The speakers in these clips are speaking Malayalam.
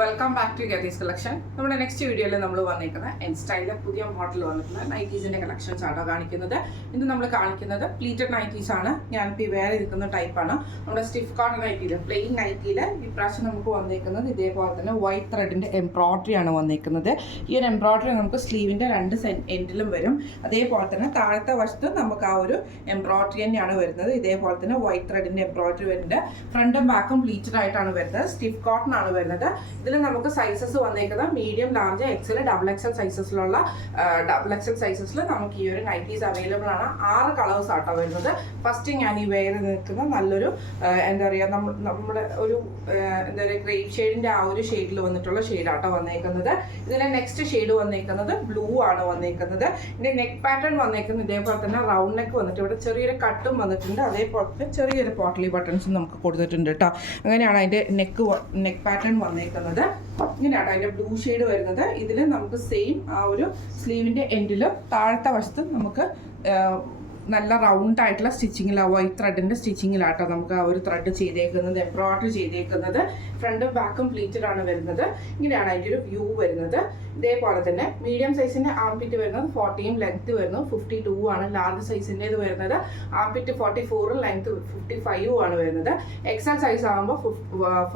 വെൽക്കം ബാക്ക് ടു ഗതീസ് കളക്ഷൻ. നമ്മുടെ നെക്സ്റ്റ് വീഡിയോയിൽ നമ്മൾ വന്നിരിക്കുന്ന എൻ സ്റ്റൈലിലെ പുതിയ മോഡൽ വന്നിട്ടുള്ള നൈറ്റീസിൻ്റെ കളക്ഷൻസ് ആണോ കാണിക്കുന്നത്. ഇന്ന് നമ്മൾ കാണിക്കുന്നത് പ്ലീറ്റഡ് നൈറ്റീസ് ആണ്. ഞാനിപ്പോൾ ഈ വേറെ ഇരിക്കുന്ന ടൈപ്പാണ്. നമ്മുടെ സ്റ്റിഫ് കോട്ടൺ നൈറ്റിയിൽ പ്ലെയിൻ നൈറ്റിയിൽ ഇപ്രാവശ്യം നമുക്ക് വന്നിരിക്കുന്നത് ഇതേപോലെ തന്നെ വൈറ്റ് ത്രെഡിൻ്റെ എംബ്രോയ്ഡറി ആണ് വന്നിരിക്കുന്നത്. ഈ ഒരു എംബ്രോയ്ഡറി നമുക്ക് സ്ലീവിൻ്റെ രണ്ട് എൻഡിലും വരും. അതേപോലെ തന്നെ താഴത്തെ വശത്ത് നമുക്ക് ആ ഒരു എംബ്രോയ്ഡറി തന്നെയാണ് വരുന്നത്. ഇതേപോലെ തന്നെ വൈറ്റ് ത്രെഡിൻ്റെ എംബ്രോയ്ഡറി വരുന്നുണ്ട്. ഫ്രണ്ടും ബാക്കും പ്ലീറ്റഡ് ആയിട്ടാണ് വരുന്നത്. സ്റ്റിഫ് കോട്ടൺ ആണ് വരുന്നത്. ഇതിൽ നമുക്ക് സൈസസ് വന്നേക്കുന്നത് medium, large, XL, double XL സൈസസിലുള്ള ഡബിൾ എക്സൽ സൈസസിൽ നമുക്ക് ഈ ഒരു നൈറ്റീസ് അവൈലബിൾ ആണ്. 6 കളേഴ്സ് ആട്ടോ വരുന്നത്. ഫസ്റ്റ് ഞാൻ ഈ വേറെ നിൽക്കുന്ന നല്ലൊരു എന്താ പറയുക നമ്മുടെ ഒരു എന്താ പറയുക ഗ്രേപ്പ് ഷെയ്ഡിൻ്റെ ആ ഒരു ഷെയ്ഡിൽ വന്നിട്ടുള്ള ഷെയ്ഡാട്ടോ വന്നേക്കുന്നത്. ഇതിൻ്റെ നെക്സ്റ്റ് ഷെയ്ഡ് വന്നേക്കുന്നത് ബ്ലൂ ആണ് വന്നേക്കുന്നത്. ഇതിൻ്റെ നെക്ക് പാറ്റേൺ വന്നേക്കുന്നത് ഇതേപോലെ തന്നെ റൗണ്ട് നെക്ക് വന്നിട്ട് ഇവിടെ ചെറിയൊരു കട്ടും വന്നിട്ടുണ്ട്. അതേപോലെ തന്നെ ചെറിയൊരു പോട്ട്ലി ബട്ടൺസും നമുക്ക് കൊടുത്തിട്ടുണ്ട് കേട്ടോ. അങ്ങനെയാണ് അതിൻ്റെ നെക്ക് പാറ്റേൺ വന്നേക്കുന്നത്. ഇങ്ങനെയാണ് അതിൻ്റെ ബ്ലൂ ഷെയ്ഡ് വരുന്നത്. ഇതിൽ നമുക്ക് സെയിം ആ ഒരു സ്ലീവിൻ്റെ എൻഡിലും താഴത്തെ വശത്ത് നമുക്ക് നല്ല റൗണ്ട് ആയിട്ടുള്ള സ്റ്റിച്ചിങ്ങിലാണ്, വൈറ്റ് ത്രെഡിൻ്റെ സ്റ്റിച്ചിങ്ങിലാട്ടോ നമുക്ക് ആ ഒരു ത്രെഡ് ചെയ്തേക്കുന്നത്, എംബ്രോയ്ഡറി ചെയ്തേക്കുന്നത്. ഫ്രണ്ടും ബാക്കും പ്ലീറ്റഡ് ആണ് വരുന്നത്. ഇങ്ങനെയാണ് അതിൻ്റെ ഒരു വ്യൂ വരുന്നത്. ഇതേപോലെ തന്നെ മീഡിയം സൈസിൻ്റെ ആംപിറ്റ് വരുന്നത് 40, ലെങ്ത് വരുന്നത് 52 ആണ്. ലാർജ് സൈസിൻ്റേത് വരുന്നത് ആംപിറ്റ് 44, ലെങ്ത് 55 ആണ് വരുന്നത്. എക്സൽ സൈസ് ആകുമ്പോൾ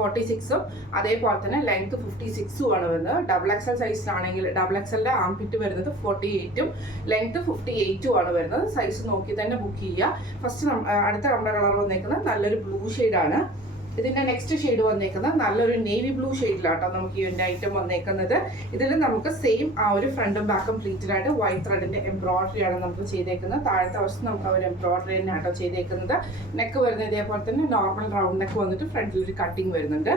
46ഉം അതേപോലെ തന്നെ ലെങ്ത് 56ഉം ആണ് വരുന്നത്. ഡബിൾ എക്സൽ സൈസിലാണെങ്കിൽ ഡബിൾ എക്സലിൻ്റെ ആംപിറ്റ് വരുന്നത് 48ഉം ലെങ്ത് 58ഉം ആണ് വരുന്നത്. സൈസ് നോക്കി തന്നെ ബുക്ക് ചെയ്യുക. ഫസ്റ്റ് അടുത്ത നമ്മുടെ കളർ വന്നേക്കുന്നത് നല്ലൊരു ബ്ലൂ ഷെയ്ഡാണ്. ഇതിൻ്റെ നെക്സ്റ്റ് ഷെയ്ഡ് വന്നേക്കുന്നത് നല്ലൊരു നേവി ബ്ലൂ ഷെയ്ഡിലാട്ടോ നമുക്ക് ഈ ഒരു ഐറ്റം വന്നേക്കുന്നത്. ഇതിൽ നമുക്ക് സെയിം ആ ഒരു ഫ്രണ്ടും ബാക്കും പ്ലീറ്റഡ് ആയിട്ട് വൈറ്റ് ത്രെഡിൻ്റെ എംബ്രോയ്ഡറി ആണ് നമുക്ക് ചെയ്തേക്കുന്നത്. താഴത്തെ വശത്ത് നമുക്ക് ആ ഒരു എംബ്രോയ്ഡറി തന്നെ ആട്ടോ ചെയ്തേക്കുന്നത്. നെക്ക് വരുന്നത് ഇതേപോലെ തന്നെ നോർമൽ റൗണ്ട് നെക്ക് വന്നിട്ട് ഫ്രണ്ടിൽ ഒരു കട്ടിങ് വരുന്നുണ്ട്.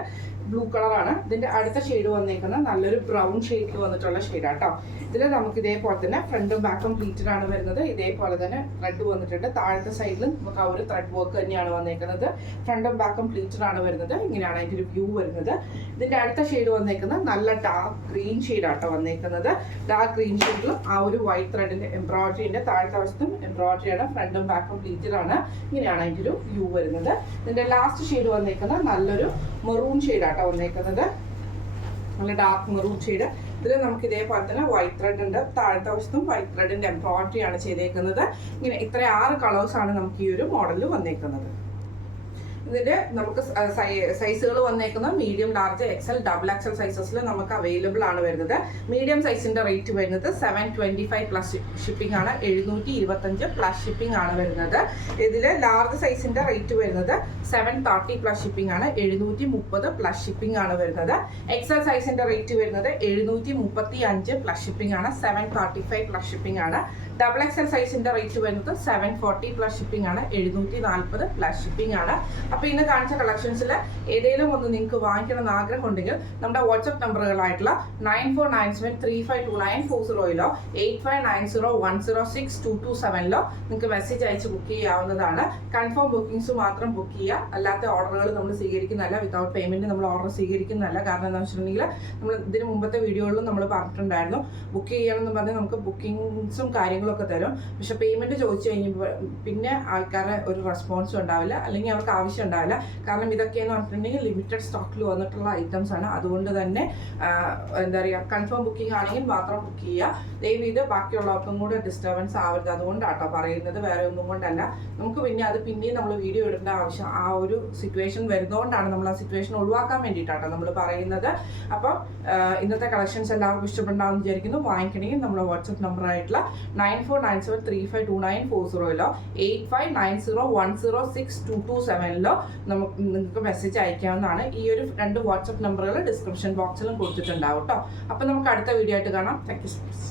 ബ്ലൂ കളറാണ്. ഇതിൻ്റെ അടുത്ത ഷെയ്ഡ് വന്നേക്കുന്നത് നല്ലൊരു ബ്രൗൺ ഷെയ്ഡിൽ വന്നിട്ടുള്ള ഷെയ്ഡാട്ടോ. ഇതിൽ നമുക്ക് ഇതേപോലെ തന്നെ ഫ്രണ്ടും ബാക്കും പ്ലീറ്റഡ് ആണ് വരുന്നത്. ഇതേപോലെ തന്നെ ത്രെഡ് വന്നിട്ടുണ്ട്. താഴത്തെ സൈഡിലും നമുക്ക് ആ ഒരു ത്രെഡ് വർക്ക് തന്നെയാണ് വന്നേക്കുന്നത്. ഫ്രണ്ടും ബാക്കും പ്ലീറ്റഡ് ആണ് വരുന്നത്. ഇങ്ങനെയാണ് അതിൻ്റെ ഒരു വ്യൂ വരുന്നത്. ഇതിൻ്റെ അടുത്ത ഷെയ്ഡ് വന്നേക്കുന്നത് നല്ല ഡാർക്ക് ഗ്രീൻ ഷെയ്ഡാട്ടോ വന്നേക്കുന്നത്. ഡാർക്ക് ഗ്രീൻ ഷെയ്ഡിലും ആ ഒരു വൈറ്റ് ത്രെഡിൻ്റെ എംബ്രോയ്ഡറിൻ്റെ താഴത്തെ വശത്തും എംബ്രോയ്ഡറിയാണ്. ഫ്രണ്ടും ബാക്കും പ്ലീറ്റഡ് ആണ്. ഇങ്ങനെയാണ് അതിൻ്റെ ഒരു വ്യൂ വരുന്നത്. ഇതിൻ്റെ ലാസ്റ്റ് ഷെയ്ഡ് വന്നേക്കുന്നത് നല്ലൊരു മെറൂൺ ഷെയ്ഡാട്ടോ വന്നേക്കുന്നത്. നല്ല ഡാർക്ക് മെറൂൺ ഷെയ്ഡ്. ഇതിൽ നമുക്ക് ഇതേപോലെ തന്നെ വൈറ്റ് ത്രെഡ് ഉണ്ട്. താഴത്തെ വശത്തും വൈറ്റ് ത്രെഡിൻ്റെ എംബ്രോയ്ഡറി ആണ് ചെയ്തേക്കുന്നത്. ഇങ്ങനെ ഇത്ര 6 കളേഴ്സാണ് നമുക്ക് ഈ ഒരു മോഡലിൽ വന്നേക്കുന്നത്. ഇതിൻ്റെ നമുക്ക് സൈസുകൾ വന്നേക്കുന്നത് medium, large, XL, double XL സൈസസിൽ നമുക്ക് അവൈലബിൾ ആണ് വരുന്നത്. മീഡിയം സൈസിൻ്റെ റേറ്റ് വരുന്നത് 725 പ്ലസ് ഷിപ്പിംഗ് ആണ്. 725 പ്ലസ് ഷിപ്പിംഗ് ആണ് വരുന്നത്. ഇതിൽ ലാർജ് സൈസിൻ്റെ റേറ്റ് വരുന്നത് 730 പ്ലസ് ഷിപ്പിംഗ് ആണ്. 730 പ്ലസ് ഷിപ്പിംഗ് ആണ് വരുന്നത്. എക്സൽ സൈസിൻ്റെ റേറ്റ് വരുന്നത് 735 പ്ലസ് ഷിപ്പിംഗ് ആണ്. 735 പ്ലസ് ഷിപ്പിംഗ് ആണ്. ഡബിൾ എക്സൽ സൈസിൻ്റെ റേറ്റ് വരുന്നത് 740 പ്ലസ് ഷിപ്പിംഗ് ആണ്. 740 പ്ലസ് ഷിപ്പിംഗ് ആണ്. അപ്പോൾ ഇന്ന് കാണിച്ച കളക്ഷൻസിൽ ഏതെങ്കിലും ഒന്ന് നിങ്ങൾക്ക് വാങ്ങിക്കണമെന്ന് ആഗ്രഹമുണ്ടെങ്കിൽ നമ്മുടെ വാട്സപ്പ് നമ്പറുകളായിട്ടുള്ള 9497352940 8590106227 നിങ്ങൾക്ക് മെസ്സേജ് അയച്ച് ബുക്ക് ചെയ്യാവുന്നതാണ്. കൺഫേം ബുക്കിംഗ്സ് മാത്രം ബുക്ക് ചെയ്യുക. അല്ലാത്ത ഓർഡറുകൾ നമ്മൾ സ്വീകരിക്കുന്നതല്ല. വിത്തൗട്ട് പേയ്മെൻറ്റ് നമ്മൾ ഓർഡർ സ്വീകരിക്കുന്നതല്ല. കാരണം എന്താണെന്ന് വെച്ചിട്ടുണ്ടെങ്കിൽ നമ്മൾ ഇതിന് മുമ്പത്തെ വീഡിയോകളിലും നമ്മൾ പറഞ്ഞിട്ടുണ്ടായിരുന്നു ബുക്ക് ചെയ്യണമെന്ന് പറഞ്ഞാൽ നമുക്ക് ബുക്കിങ്സും കാര്യങ്ങളൊക്കെ തരും. പക്ഷേ പേയ്മെൻറ്റ് ചോദിച്ചു കഴിയുമ്പോൾ പിന്നെ ആൾക്കാരുടെ ഒരു റെസ്പോൺസും ഉണ്ടാവില്ല, അല്ലെങ്കിൽ അവർക്ക് ആവശ്യം ഉണ്ടാവില്ല. കാരണം ഇതൊക്കെയെന്ന് പറഞ്ഞിട്ടുണ്ടെങ്കിൽ ലിമിറ്റഡ് സ്റ്റോക്കിൽ വന്നിട്ടുള്ള ഐറ്റംസ് ആണ്. അതുകൊണ്ട് തന്നെ എന്താ പറയുക കൺഫേം ബുക്കിംഗ് ആണെങ്കിൽ മാത്രം ബുക്ക് ചെയ്യുക. ദയവ് ചെയ്ത് ബാക്കിയുള്ളവർക്കും കൂടെ ഡിസ്റ്റർബൻസ് ആവരുത്. അതുകൊണ്ടാട്ടോ പറയുന്നത്, വേറെ ഒന്നും കൊണ്ടല്ല. നമുക്ക് പിന്നെയും നമ്മൾ വീഡിയോ ഇടേണ്ട ആവശ്യം ആ ഒരു സിറ്റുവേഷൻ വരുന്നതുകൊണ്ടാണ് നമ്മൾ ആ സിറ്റുവേഷൻ ഒഴിവാക്കാൻ വേണ്ടിയിട്ടാട്ടോ നമ്മൾ പറയുന്നത്. അപ്പം ഇന്നത്തെ കളക്ഷൻസ് എല്ലാവർക്കും ഇഷ്ടപ്പെടാമെന്ന് വിചാരിക്കുന്നു. വാങ്ങിക്കണമെങ്കിൽ നമ്മുടെ വാട്സപ്പ് നമ്പറായിട്ടുള്ള 9497352940 8590106227 നിങ്ങൾക്ക് മെസ്സേജ് അയക്കാവുന്നതാണ്. ഈ ഒരു 2 വാട്സപ്പ് നമ്പറുകൾ ഡിസ്ക്രിപ്ഷൻ ബോക്സിലും കൊടുത്തിട്ടുണ്ടാവും കേട്ടോ. അപ്പോൾ നമുക്ക് അടുത്ത വീഡിയോ ആയിട്ട് കാണാം. Thank you so much.